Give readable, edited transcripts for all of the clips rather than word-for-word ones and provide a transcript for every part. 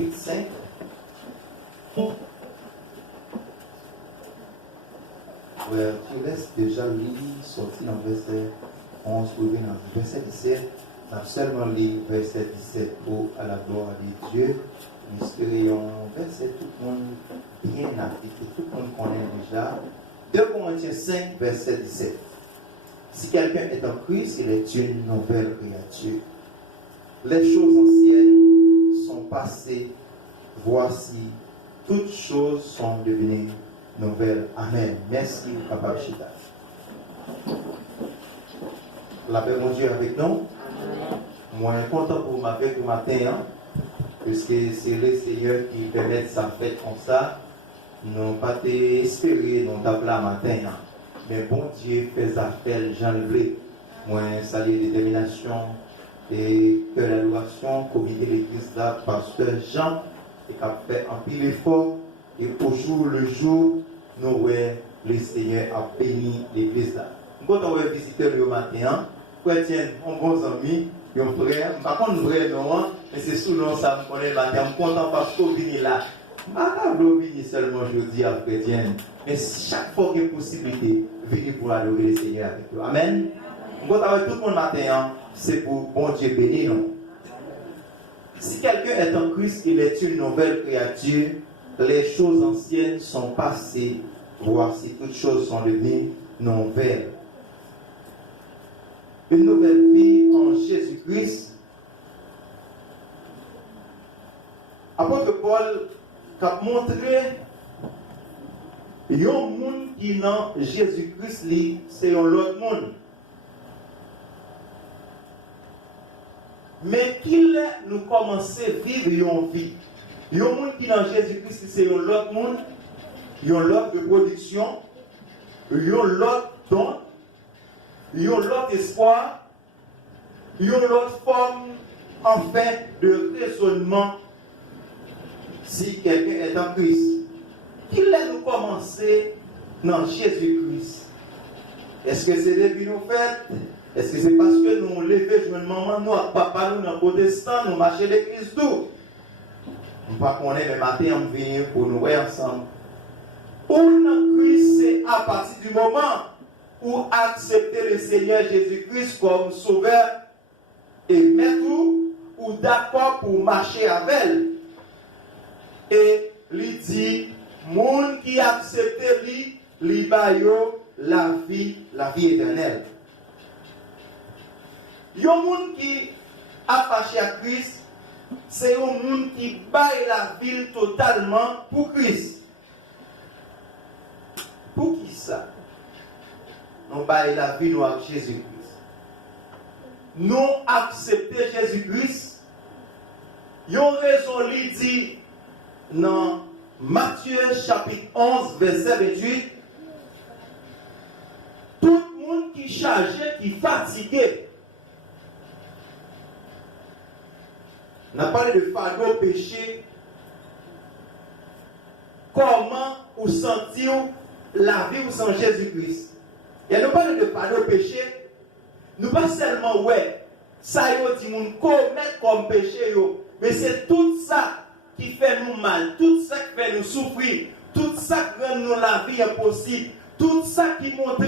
chapitre 5. Ouais, tu laisses déjà lire, sortir dans verset 11 pour venir dans verset 17. On a seulement lu verset 17 pour à la gloire de Dieu. Puisque un verset tout le monde bien appliqué, tout le monde connaît déjà. 2 Corinthiens 5, verset 17. Si quelqu'un est en Christ, il est une nouvelle créature. Les choses anciennes sont passées. Voici, toutes choses sont devenues nouvelles. Amen. Merci, Papa Chita. La paix, mon Dieu, avec nous. Amen. Moi, content pour ma fête du matin, puisque c'est le Seigneur qui permet sa fête comme ça. Nous pas espéré nous taper la matin. Mais bon Dieu fait appel, j'en veux. Moi, saluer détermination et que l'adoration, comité de l'église là, pasteur Jean, et qui a fait un pile effort. Et au jour le jour, nous voyons le Seigneur a béni l'église là. Quand on va visiter le matin, chrétien, mon bon ami, mon frère, par contre, vrai non, mais c'est sous nom ça me connaît le matin, je suis content parce qu'on vient là. Je ne viens seulement jeudi à chrétien, mais chaque fois qu'il y a possibilité, venez pour adorer le Seigneur avec vous. Amen. Quand avec tout le monde matin, c'est pour bon Dieu bénir nous. Si quelqu'un est en Christ, il est une nouvelle créature. Les choses anciennes sont passées. Voici, toutes choses sont devenues nouvelles. Une nouvelle vie en Jésus-Christ. Apôtre Paul a montré un monde qui dans Jésus-Christ, c'est un autre monde. Mais qu'il nous commencer à vivre une vie. Il y a un monde qui dans Jésus-Christ, c'est un autre monde. Il y a un autre de production. Il y a un autre don. Il y a un autre espoir. Il y a une autre forme, enfin, de raisonnement. Si quelqu'un est en Christ, qu'il nous commencer dans Jésus-Christ. Est-ce que c'est depuis nous faites? Est-ce que c'est parce que nous levons jouer maman, nous, papa, nous, dans protestant, nous marchons l'église tout? On ne va pas connaître le matin, on vient pour nous voir ensemble. Pour dans Christ, c'est à partir du moment où accepter le Seigneur Jésus-Christ comme sauveur et mettre ou d'accord pour marcher avec elle. Et lui dit, monde qui accepte lui bayo la vie éternelle. Il y a un monde qui a fâché à Christ, c'est un monde qui baille la vie totalement pour Christ. Pour qui ça? Nous baille la vie avec Jésus-Christ. Nous accepter Jésus-Christ. Il y a une raison, lui dit, dans Matthieu chapitre 11, verset 28, tout le monde qui est chargé, qui est fatigué. On a parlé de fardeau péché. Comment vous sentir la vie sans Jésus-Christ? Et nous parlons de fardeau péché. Nous pas seulement, ouais, ça y est, nous commettre comme péché, mais c'est tout ça qui fait nous mal, tout ça qui fait nous souffrir, tout ça qui rend nous la vie impossible, tout ça qui montre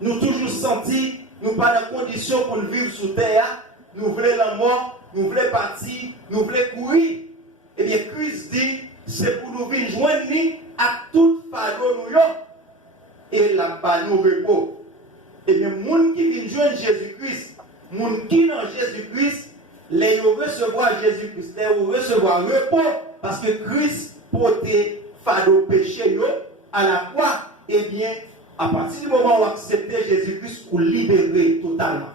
nous toujours sentir, nous pas dans condition pour vivre sous terre, nous voulons la mort, nous voulons partir, nous voulons courir. Eh bien, Christ dit, c'est pour nous venir joindre à tout fardeau nous et la balle nous repos. Eh bien, les gens qui viennent joindre Jésus-Christ, les gens qui dans Jésus-Christ, les recevoir Jésus-Christ, les recevoir repos, parce que Christ portait fardeau péché à la croix. Eh bien, à partir du moment où accepter Jésus-Christ, pour libérer totalement.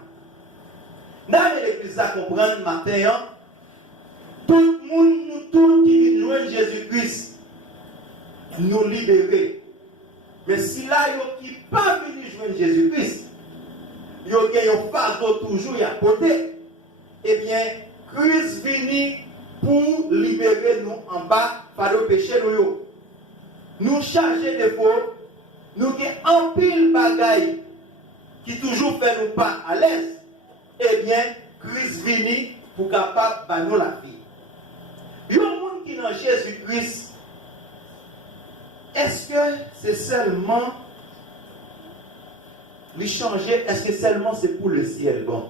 Dans l'église à comprendre matin, tout le monde, nous tous qui viennent joindre Jésus-Christ, nous libérer. Mais si là, il n'y a pas venu joindre Jésus-Christ, il y a un fardeau toujours à côté, eh bien, Christ vient pour libérer nous en bas, fardeau péché nous. Nous charger de faux, nous avons un pile bagaille qui toujours fait nous pas à l'aise. Eh bien, Christ vient pour capable de nous la vie. dans Jésus-Christ, est-ce que c'est seulement lui changer, est-ce que seulement c'est pour le ciel? Bon,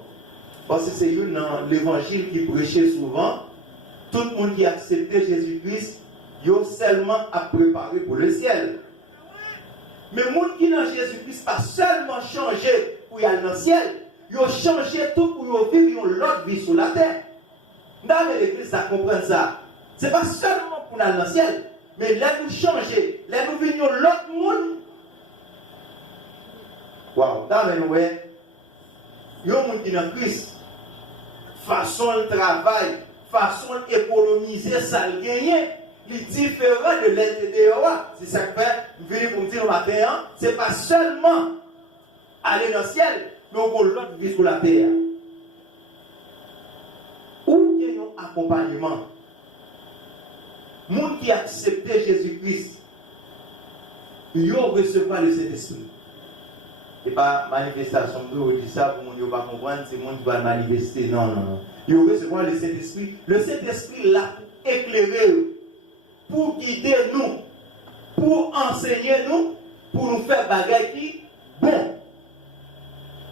parce que c'est dans l'évangile qui prêchait souvent, tout le monde qui a accepté Jésus-Christ, il a seulement à préparer pour le ciel. Mais le monde qui dans Jésus-Christ pas seulement changé pour y aller dans le ciel, il a changé tout pour vivre l'autre vie sur la terre. Dans l'église, ça comprend ça. Ce n'est pas seulement pour aller dans le ciel, mais là nous changer, là nous vivons l'autre monde. Waouh, dans les nouvelles, il y a un monde qui est dans Christ. Façon de travail, façon d'économiser, ça le gagner. Il est différent de l'intérieur. C'est ça que je viens pour me dire le matin, ce n'est pas seulement aller dans le ciel, mais on a l'autre vie sur la terre. Où il y a un accompagnement? Les gens qui acceptent Jésus-Christ, ils recevront le Saint-Esprit. Et pas manifestation de vous dit ça pour ne pas comprendre, c'est le monde qui va manifester. Non, non, non. Ils recevront le Saint-Esprit. Le Saint-Esprit l'a éclairé pour guider nous, pour enseigner nous, pour nous faire bagaille qui bon.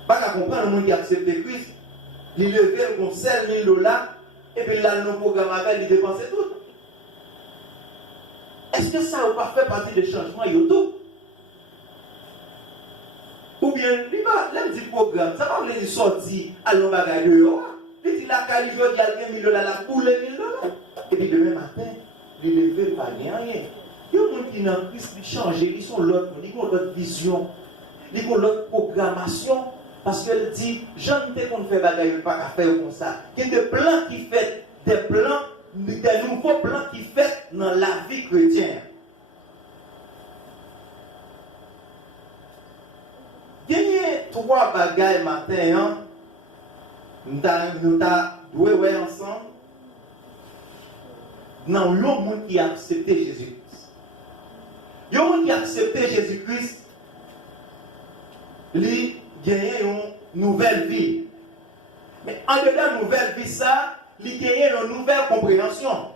Pas qu'à comprendre le monde qui accepte Christ, il lever le conseil, $1000, et puis là, nos programmes avec, il dépense tout. Est-ce que ça n'a pas fait partie des changements YouTube? Ou bien, il dit programme, ça va les sortir à l'on bagaille dehors. Il dit la caille, il y a $1000, la boule, $1000. Et puis demain matin, il lever pas rien. Il y a des gens qui n'ont plus changé, ils sont l'autre, ils ont l'autre vision, ils ont l'autre programmation. Parce qu'elle dit, je ne sais qu'on fait bagaille pas à faire comme ça. Il y a des plans qui fait, des nouveaux plans qui fait dans la vie chrétienne. Il y a 3 bagailles matin, nous avons joué ensemble. Non, il y a des gens qui ont accepté Jésus-Christ. Il y a des gens qui ont accepté Jésus-Christ. Lui, gagner une nouvelle vie. Mais en dedans de la nouvelle vie, ça, il gagne une nouvelle compréhension.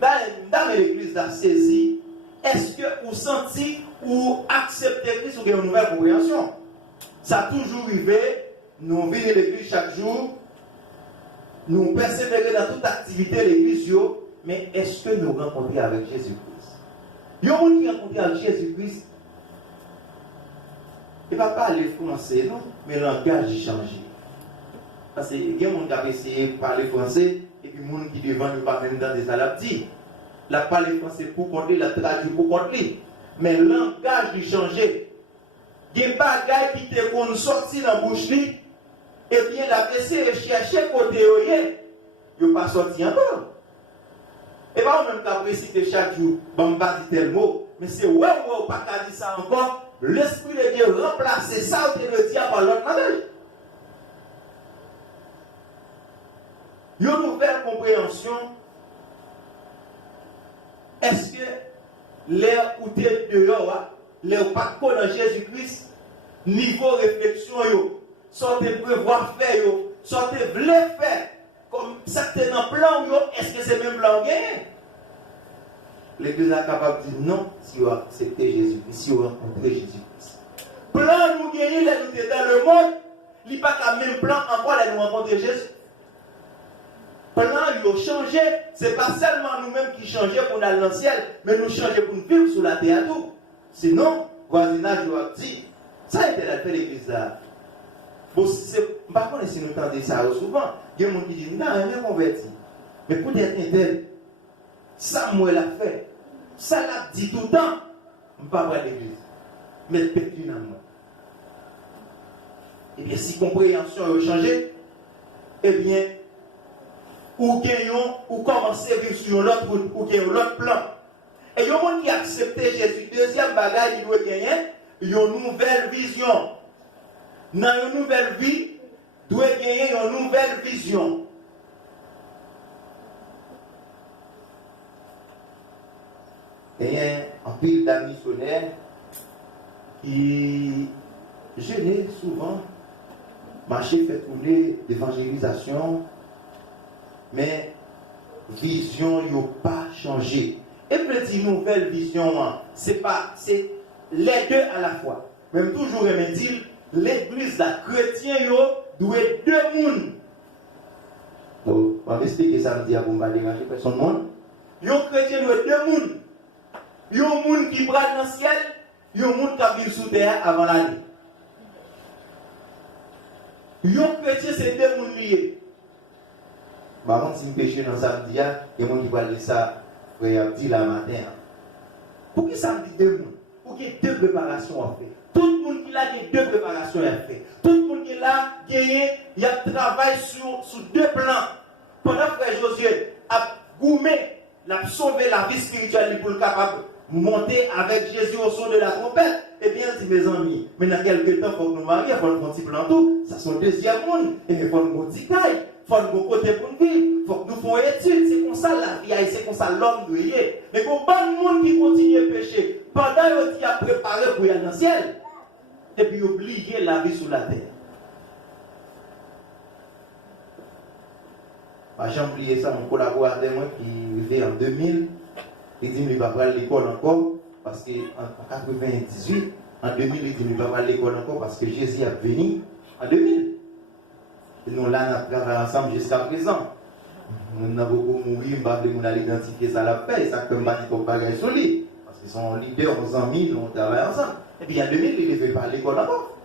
Dans l'église, la saisie, est-ce que vous sentez ou acceptez Christ ou gagnez une nouvelle compréhension? Ça a toujours arrivé, nous venons à l'église chaque jour, nous persévérons dans toute activité de l'église, mais est-ce que nous rencontrons avec Jésus-Christ? Il y a des gens qui rencontrent avec Jésus-Christ. Il ne va pas parler français, non, mais le langage a changé. Parce qu'il y a des gens qui ont essayé de parler français, et puis les gens qui devant ne pas même dans des alaptis. La parler français pour compter, la traduit pour compter. Mais le langage a changé. Il y a des bagages qui te sorti dans la bouche, et bien la essayé de chercher côté il n'y a pas sorti encore. Et pas même qu'apprécier chaque jour, je ne pas dire tel mot, mais c'est ouais, pas qu'à dire ça encore. L'Esprit de Dieu remplace ça ou le diable par l'autre langage. Une nouvelle compréhension. Est-ce que l'air où tu es dehors, l'air pas dans Jésus-Christ, niveau réflexion, soit tu prévoir faire, soit tu voulais faire, comme ça tu es dans le plan, est-ce que c'est même plan gagné? L'Église est capable de dire non si vous acceptez Jésus-Christ, si vous rencontrez Jésus-Christ. Plan nous gagner, nous sommes dans le monde, il n'y a pas le même plan encore de nous rencontrer Jésus. Plan, il a changé, ce n'est pas seulement nous-mêmes qui changeons pour aller dans le ciel, mais nous changeons pour nous vivre sur la terre. Sinon, voisinage doit dire, ça a été la fait l'Église là. Bon, par contre, si nous entendons ça souvent, il y a des gens qui disent non, il est converti. Mais pour être un tel, ça, moi, l'a fait. Ça l'a dit tout le temps. Je ne vais pas voir l'église. Mais le pétri dans moi. Eh bien, si compréhension a changé, eh bien, ou gagnons, ou commencer à vivre sur l'autre route, ou gagnons l'autre plan. Et il y a des gens qui acceptent Jésus. Deuxième bagage, il doit gagner, il y a une nouvelle vision. Dans une nouvelle vie, il doit gagner une nouvelle vision. Il y a un pile d'amis missionnaires qui gênaient souvent, marcher, fait tourner l'évangélisation, mais vision n'a pas changé. Et petit nouvelle vision, c'est les deux à la fois. Même toujours, il me dit, l'église, la chrétien, doit être deux mondes. Donc, on va expliquer ça, me dit, pour ne pas déranger personne. Un chrétien doit être deux mondes. Il y a un monde qui brade dans le ciel, il y a un monde qui vit sous terre avant l'année. Il y a un chrétien, c'est deux mondes liés. Par contre, si je péché dans samedi, il y a des gens qui vont dire ça, frère, dit la matin. Pour qui ça me dit deux mondes? Pour qu'il y ait deux préparations à faire. Tout le monde qui a deux préparations à faire. Tout le monde qui a gagné, il y a travail sur deux plans. Pendant que frère Josué a gourmé, a sauvé la vie spirituelle pour le capable de monter avec Jésus au son de la trompette. Eh bien, dit mes amis, mais dans quelques temps, il faut que nous marions, il faut que nous faisons un plan tout. Ça, c'est le deuxième monde. Et il faut que nous faisons un il faut que nous côté pour nous vivre. Il faut que nous fassions études. C'est comme ça la vie, c'est comme ça l'homme doit y aller. Mais il y a pas de monde qui continue à pécher pendant qu'il a préparé pour y aller dans le ciel. Et puis oublier la vie sur la terre. J'ai oublié ça, mon collaborateur qui vivait en 2000, il dit qu'il ne va pas à l'école encore, parce qu'en 98, en 2000, il dit qu'il ne va pas à l'école encore, parce que Jésus est venu en 2000. Et nous, là, nous avons travaillé ensemble jusqu'à présent. Nous avons beaucoup mouru, nous avons identifié ça à la paix, ça peut mettre comme bagage sur lui. Parce qu'ils sont leaders, nos amis, nous travaillons ensemble. Et puis en 2000, il ne fait pas à l'école encore.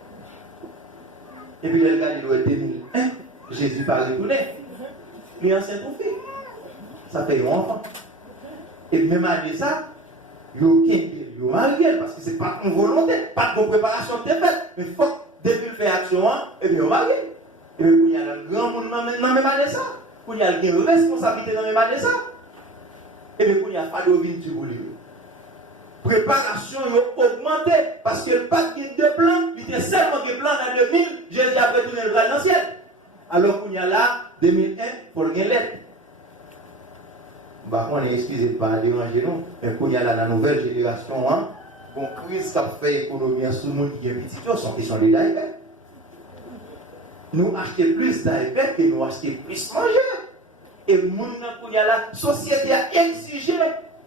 Et puis le gars, il doit être 2001, Jésus parlait tout net. Les anciens prophètes. Ça fait un enfant. Et même après ça, il y a marié, parce que ce n'est pas une volonté, pas de préparation de faite. Mais il faut que depuis le fait action, et bien on marié. Et puis il y a le grand monde dans même année ça. Il y a une responsabilité dans même année ça. Et puis il y a pas de vie pour lui. Préparation a augmenté parce que le pacte de plan, il était seulement de plan en 2000, Jésus a retourné le dans le ciel. Alors qu'il y a là, 2001, il faut le gagner. On est excusé de ne pas déranger nous, mais qu'il y a là la nouvelle génération, bon, crise qui a fait l'économie à tout le monde qui est petit, sont question de d'iPad. Nous achetons plus d'iPad que nous achetons plus manger. Et le monde qui a la société a exigé,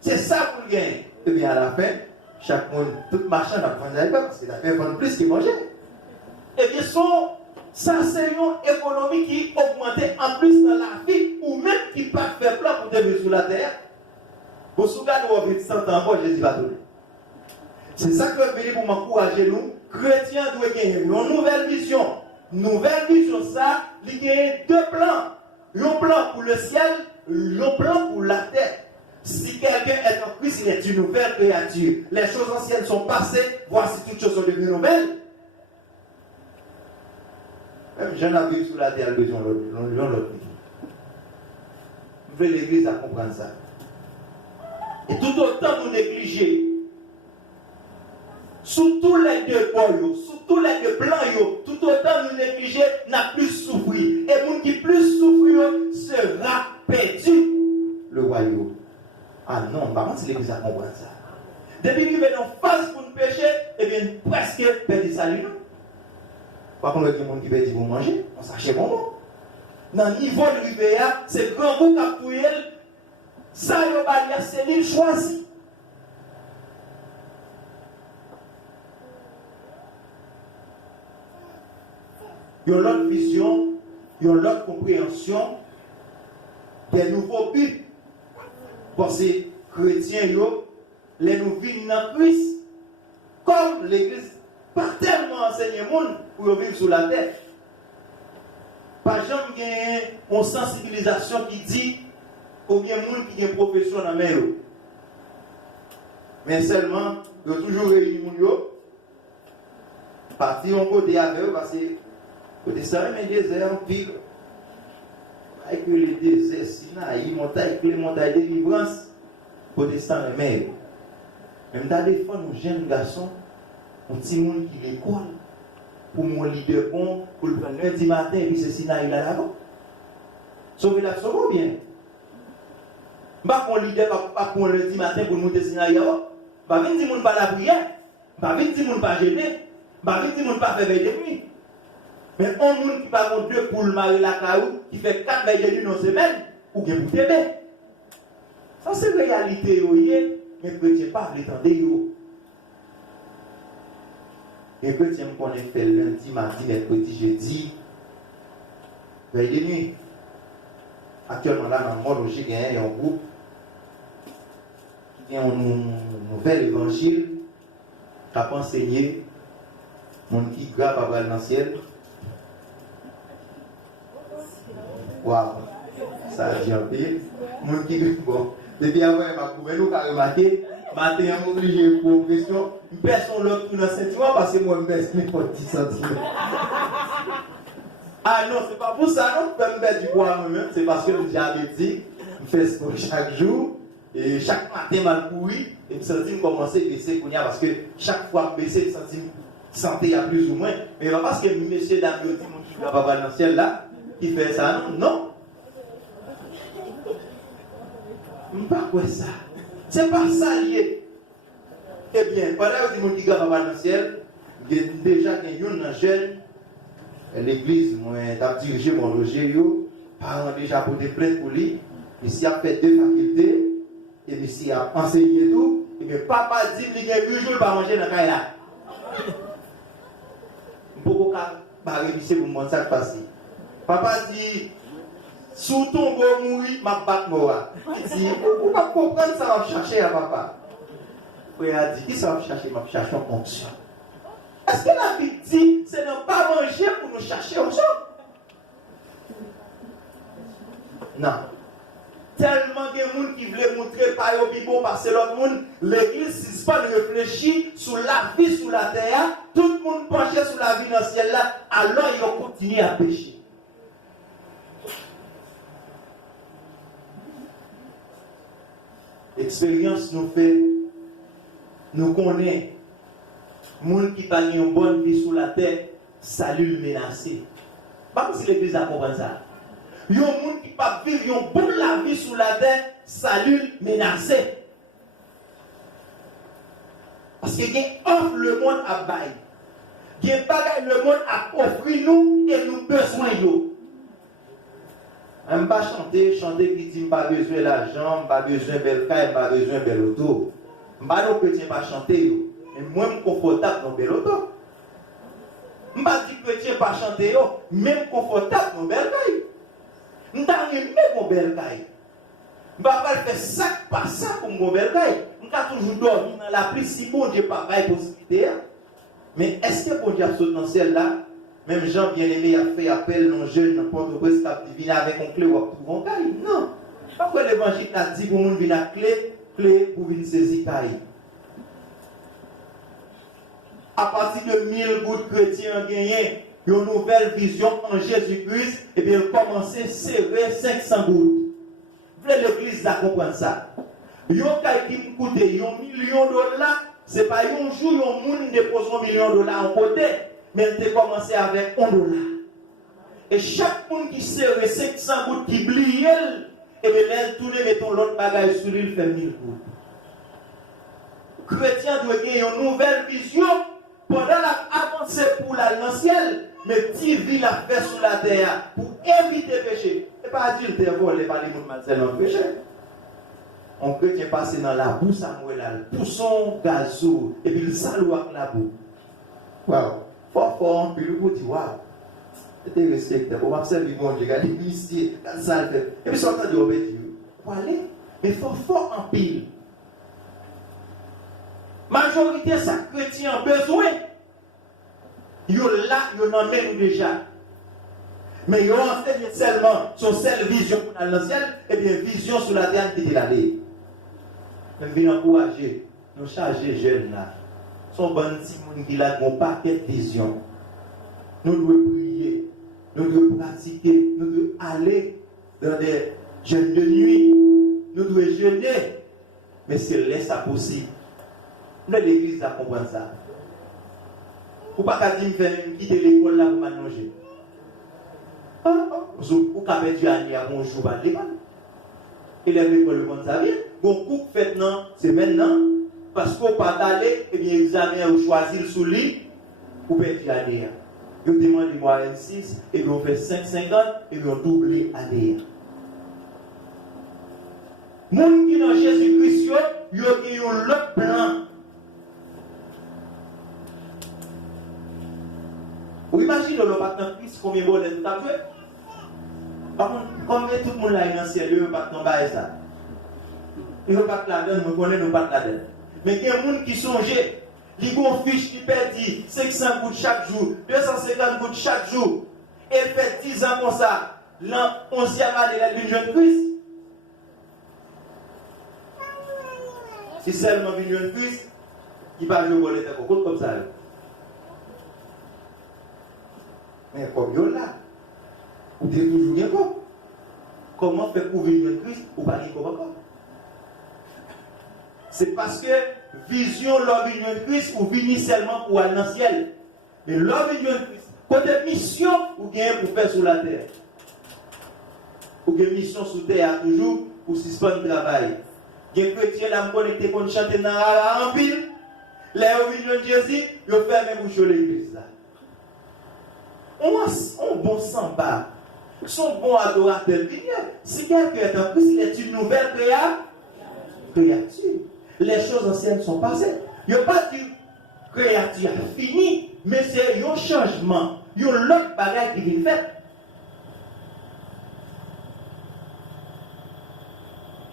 c'est ça pour le gagner. Et bien à la fin, chaque monde, tout marchand va prendre d'iPad parce qu'il a fait vendre plus qu'il mangeait. Et bien, ça, c'est une économie qui augmente en plus dans la vie, ou même qui ne peut pas faire plat pour devenir sur la terre. Pour ce cas, nous avons 100 ans, Jésus va donner. C'est ça que je veux dire pour m'encourager, nous, chrétiens doivent gagner une nouvelle vision. Nouvelle vision, ça, il y a deux plans. Un plan pour le ciel, un plan pour la terre. Si quelqu'un est en Christ, il est une nouvelle créature. Les choses anciennes sont passées, voici toutes choses sont devenues nouvelles. Même jeune à vivre sur la terre, besoin de l'autre. Vous voulez l'église à comprendre ça. Et tout autant nous négliger, sous tous les deux pôles, sous tous les deux plans, tout autant nous négliger, n'a plus souffert. Et le monde qui plus souffrir sera perdu. Le royaume. Ah non, par contre, c'est l'église à comprendre ça. Depuis qu'il est en phase pour nous pécher, et bien presque perdu salut. Par contre, il y a des gens qui veulent dire vous manger, on s'achète bon. Dans le niveau de l'UVA, c'est grand goût qui a ça, c'est lui choisi. Il y a l'autre vision, il y a l'autre compréhension des nouveaux buts. Parce que les chrétiens, les nous vivent dans Christ. Comme l'église, pas tellement enseigné le monde pour vivre sur la terre. Par exemple, il y a une sensibilisation qui dit combien de monde qui a une profession dans la main. Mais seulement, il y a toujours réuni les gens. Partir en côté avec eux parce que côté ça, il y a des désert en pile. Avec les déserts, Sinaï, les montagnes de délivrance, côté ça, mais même dans des fois, nos jeunes garçons, un petit monde qui l'école, pour mon leader bon, pour le prendre lundi matin, et puis c'est Sinaï là là-bas. Sauver la sauve bien. Pas qu'on leader pas pour lundi matin pour monter Sinaï là-bas. Pas venir dire mon pas la prière, pas venir dire mon pas gêner, pas venir dire mon pas faire veille de nuit. Mais un monde qui va contre Dieu pour le mari la caillou, qui fait 4 veilles de nuit dans semaine, ou bien pour t'aimer. c'est la réalité, mais les chrétiens ne pas l'étendre. Les chrétiens qu'on a fait lundi, mardi, mercredi, jeudi, veille de nuit. Actuellement, là, dans le monde, il y a un groupe qui a un nouvel évangile qui a enseigné, mon qui grave à dans le ciel. Waouh, ça a dit un peu. Mon qui bon, depuis avant, il m'a trouvé, nous, qui remarqué, matin, je suis obligé de prendre pression. Personne l'autre tout dans le sentiment parce que moi, je me baisse mes 10 centimes. Ah non, c'est pas pour ça, non, je peux me mettre du poids moi-même, c'est parce que le diabétique, je fais sport chaque jour, et chaque matin, je courir, et je me sens commencer à baisser, parce que chaque fois que je baisse, je me santé à plus ou moins. Mais pas parce que monsieur Damio dit, mon qui va pas dans le ciel là, qui fait ça, non, non. Je ne sais pas quoi ça. C'est pas ça lié. Eh bien, pendant que mon qui va pas dans le ciel, déjà, il y a un jeune. L'église, moi, j'ai dirigé mon loger, parents déjà pour des plaintes pour lui, ici a fait 2 facultés, et ici a enseigné tout, et bien papa dit qu'il y a 8 jours pour manger dans le cas là. Beaucoup de réussir pour moi, ça passe. Papa dit, sous ton go mourir, ma batte mort. Il dit, vous ne pas comprendre ça, va chercher à papa. Il a dit, qui ça va chercher, ma chercher en fonction. Est-ce que la Bible dit c'est ne pas manger pour nous chercher au champ? Non. Tellement de gens qui veulent montrer par le Bible parce que l'autre monde, l'église, si ce n'est pas de réfléchir sur la vie sur la terre, tout le monde penché sur la vie dans le ciel là, alors ils vont continuer à pécher. L'expérience nous fait, nous connaît. Moun qui parle une bonne vie sur la terre, salut menacé. Pas si l'église a compris ça. Yon moun qui pas vivre une bonne la vie sur la terre, salut menacé. Parce que y offre le monde à bail. Y a pas le monde à offrir nous et nous besoin yo. On ne pas chanter qui dit pas besoin d'argent, pas besoin de belle caille, pas besoin de belle auto. On pas nos chrétiens pas chanter yo. Mais moi, je suis confortable dans le bel auto. Je ne dis pas que je ne pas chanter, même confortable dans le bel caille. Je ne dis pas mon bel caille. Je ne vais pas faire ça par ça pour mon bel caille. Je vais toujours dormir dans la pluie si bon Dieu pas de possibilité. Mais est-ce que bon Dieu a sauté dans le ciel là? Même Jean bien-aimé a fait appel non jeune, n'importe quoi, c'est vient avec un clé ou trouver un caille. Non. Pourquoi l'évangile a dit pour nous venir à clé pour venir saisir caille? À partir de 1000 gouttes chrétiens gagnés, une nouvelle vision en Jésus-Christ, et bien commencer à serrer 500 gouttes. Vous voulez l'église à comprendre ça? Yon qui me coûte $1 million, ce n'est pas un jour où un monde dépose $1 million en côté, mais il a commencé avec $1. Et chaque monde qui serre 500 gouttes qui brille, et bien là, tourne, mettons l'autre bagage sur lui, il fait 1000 gouttes. Chrétien doit gagner une nouvelle vision. Pendant l'avancée pour l'ancienne, mais tu vis la paix sur la terre pour éviter le péché. Et pas dire que tu volé par les gens qui ont péché. On chrétien passer dans la boue, Samuel, pour son gazou, et puis le salou avec la boue. Waouh! Fort, puis le bout dit waouh! C'était respecté. Pour m'observer, bon Dieu, regardez ici, ça le fait. Et puis sortant de obéir. Pour aller, mais fort en pile. Majorité de ces chrétiens ont besoin. Ils sont là, ils en même déjà. Mais ils ont enseigné seulement sur cette vision pour le ciel, et bien vision sur la terre qui est allée. Je viens encourager, nous charger jeunes là. Son bon petit qui a un paquet de vision. Nous devons prier, nous devons pratiquer, nous devons aller dans des jeûnes de nuit, nous devons jeûner. Mais c'est laisse ça possible. L'église a compris ça. Vous ne pouvez pas dire que quitter l'école là pour manger. Vous pouvez dire à un jour à l'école. Et l'école le monde ça vient. Beaucoup fait non, c'est maintenant. Parce qu'on ne peut pas aller, et bien examiner ou choisir sous lit, vous pouvez dire à l'air. Vous demandez moi 6, et bien on fait 5,50, et bien on double à l'air. Moun qui dans Jésus-Christ, yo gen yon l'autre plan. Vous imaginez le partenaire Christ, combien de bonheur tout à fait? Par contre, combien tout le monde là est dans le ciel, il ne pas tomber ça. Il ne pas te la donne, nous connaissons pas la donne. Mais il y a des gens qui songeaient, ils ont une fiche qui perdit 500 gouttes chaque jour, 250 gouttes chaque jour. Et fait 10 ans comme ça, l'an 11e année d'une jeune Christ. Si seulement une jeune Christ, qui va jouer au volet comme ça. Mais comme yo là, ou t'es toujours bien quoi? Comment faire couvrir le Christ ou pas comment? C'est parce que vision l'homme de Christ ou vini seulement pour aller dans le ciel. Mais l'homme de Christ, côté mission ou bien pour faire sur la terre. Ou bien mission sur terre toujours pour suspendre le travail. Les chrétiens là connectés pour chanter dans la pile. Les hommes de Jésus, ils ferment bouche l'église là. On bon samba, son bon adorateur. Si quelqu'un est en Christ, il est une nouvelle créature. Les choses anciennes sont passées. Il n'y a pas de créature finie, mais c'est un changement. Il y a l'autre bagage qui vient faire.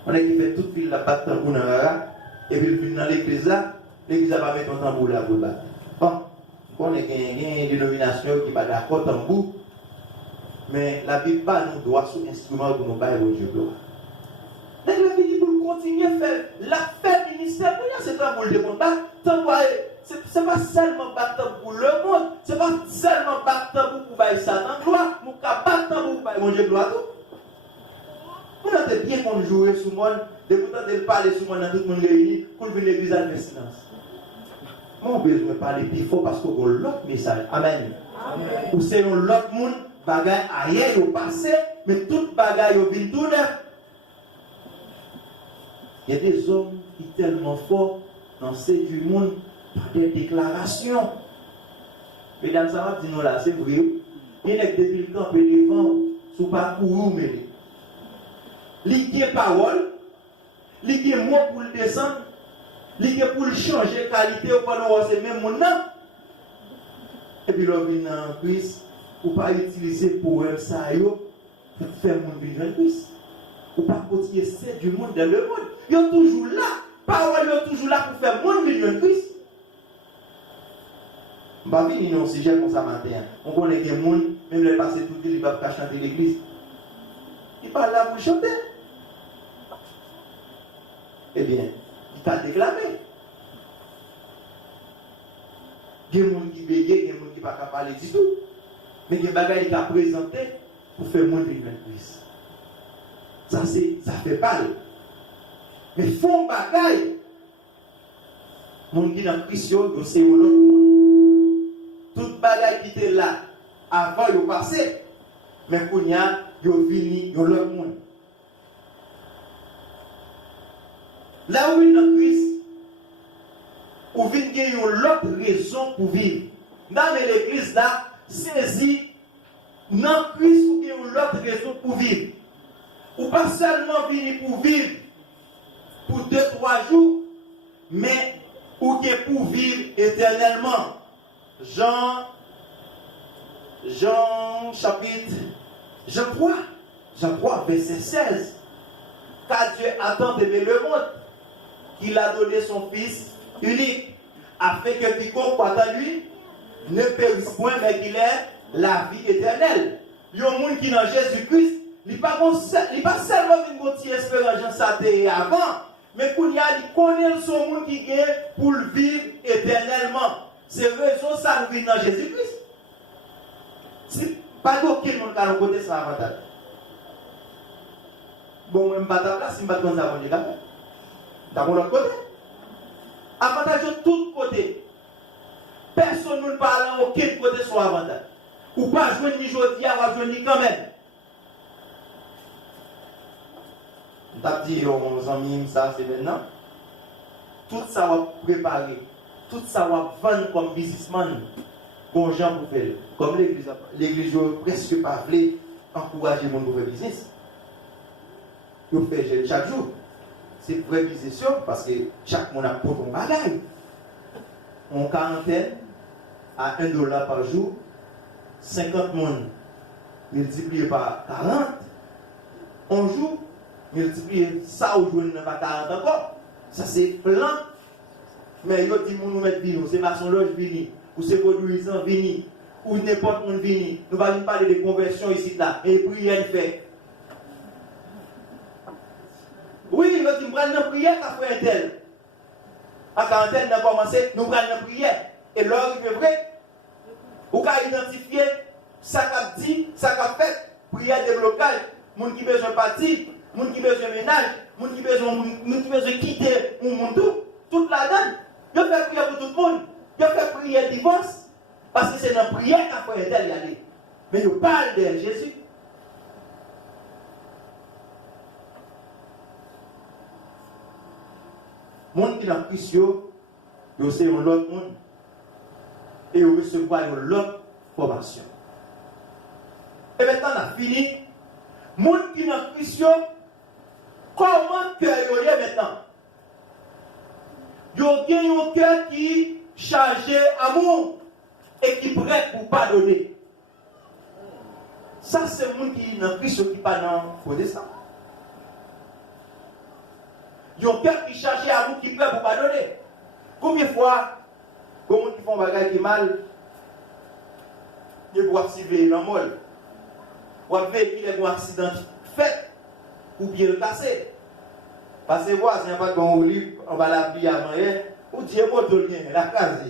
On a qui fait toute ville la batte tambour dans la et puis il vient dans l'église là, l'église va mettre un tambour là pour battre. Bon. On est une dénomination qui va d'accord tambour, mais la Bible pas nous doit sous instrument pour nous bailler au Dieu gloire. Mais la Bible pour continuer à faire ministère, c'est tambour de combat. C'est pas seulement battre pour le monde, c'est pas seulement battre pour bailler Satan gloire, nous qu'à battre pour bailler mon Dieu gloire. On a bien qu'on joue sur moi, de pourtant de parler sur moi dans tout le monde réuni pour venir l'église à silence. Mon besoin de parler plus fort parce qu'on a l'autre message. Amen. Ou c'est l'autre monde, bagaille ailleurs, au passé, mais toute bagaille au vin tout neuf. Il y a des hommes qui sont tellement forts dans ce du monde par des déclarations. Mesdames, ça va dire nous là, c'est vrai. Il y a depuis le camp et devant, sous parcours, mais il y a parole, il y a mot pour le descendre. Ligue pour changer qualité ou pas nous c'est même mon nom. Et puis l'homme vient en Christ ou pas utiliser pour ça pour faire mon vivre en Christ. Ou pas continuer c'est du monde dans le monde. Ils sont toujours là. Parole est toujours là pour faire mon vivre en Christ. Je ne vais pas venir dans un sujet comme ça matin. On connaît des gens, même les passer tout le temps, ils ne peuvent pas chanter l'église. Ils parlent là pour chanter. Eh bien, il t'a déclamé. Il y a des gens qui bégayent, il y a des gens qui ne peuvent pas parler du tout. Mais il y a des gens qui ont présenté pour faire moins de plus. Ça fait parler. Mais font bagaille. Les gens qui sont Christian, c'est un autre monde. Toute bagaille qui était là, avant, ils ont passé. Mais quand ils ont fini, ils ont l'autre monde. Là où il y a Christ, ou vient gagner une autre raison pour vivre. Dans l'église là, saisi, dans Christ, ou bien une autre raison pour vivre. Ou pas seulement venir pour vivre pour 2-3 jours, mais ou bien pour vivre éternellement. Jean chapitre, Jean 3, verset 16. Car Dieu a tant aimé le monde qu'il a donné son Fils unique, afin que quiconque croit en lui ne périsse point, mais qu'il ait la vie éternelle. Il y a un monde qui est dans Jésus-Christ, il n'est pas seulement une petite espérance ça avant, mais qu'il connaît son monde qui est pour le vivre éternellement. C'est raison ça nous vit dans Jésus-Christ. Si pas d'aucun monde qui a côté ça avantage. Bon, moi je ne vais pas ta place, si je ne vais pas te ça, je vais dans l'autre côté. Avantage de tous côtés. Personne ne parle à aucun côté sur avantage. Ou pas jouer ni aujourd'hui, ou jouer ni quand même. On t'a dit aux amis, ça c'est maintenant. Tout ça va préparer. Tout ça va vendre comme businessman. Bon gens pour faire. Comme l'église presque pas voulu encourager les gens pour faire business. Ils font chaque jour. c'est vraie vision parce que chaque monde a pour ton bagage. En quarantaine, à $1 par jour, 50 monde multiplié par 40, on joue, multiplié ça au jour n'a pas 40 encore. Ça c'est plein. Mais il dit nous mettre vini, c'est maçon loge vini, ou c'est produisant vini, ou n'importe où vini. Nous allons parler de conversion ici là, et prière fait. Oui, il dit nous allons dans prière qu'à faire un tel. À quarantaine, nous avons commencé, nous allons dans prière. Et l'heure est vrai. Ou qu'à identifier ça qu'a dit, ça qu'a fait, prière de blocage, moun qui besoin partir, moun qui besoin ménage, moun qui besoin quitter ou moun toute la donne. Il fait prière pour tout le monde. Il fait prière divorce. Parce que c'est dans la prière qu'a fait d'elle y aller. Mais il parle de Jésus. Monde qui dans Christ, c'est un autre monde. Et il recevoir une autre formation. Et maintenant, on a fini. Monde qui dans Christ, comment cœur est maintenant? Il y a un cœur qui chargé amour et qui est prêt pour pardonner. Ça, c'est le monde qui dans Christ qui pas dans le destin. Il y a un cœur qui chargé amour qui est prêt pour pardonner. Combien de fois, les gens qui font des choses qui sont mal, ils doivent cibler dans le molle. Ou avec un accident fait ou bien le cassé. Parce que voisin pas qu'on livre en bas la pluie à manger, ou Dieu m'a donné la case.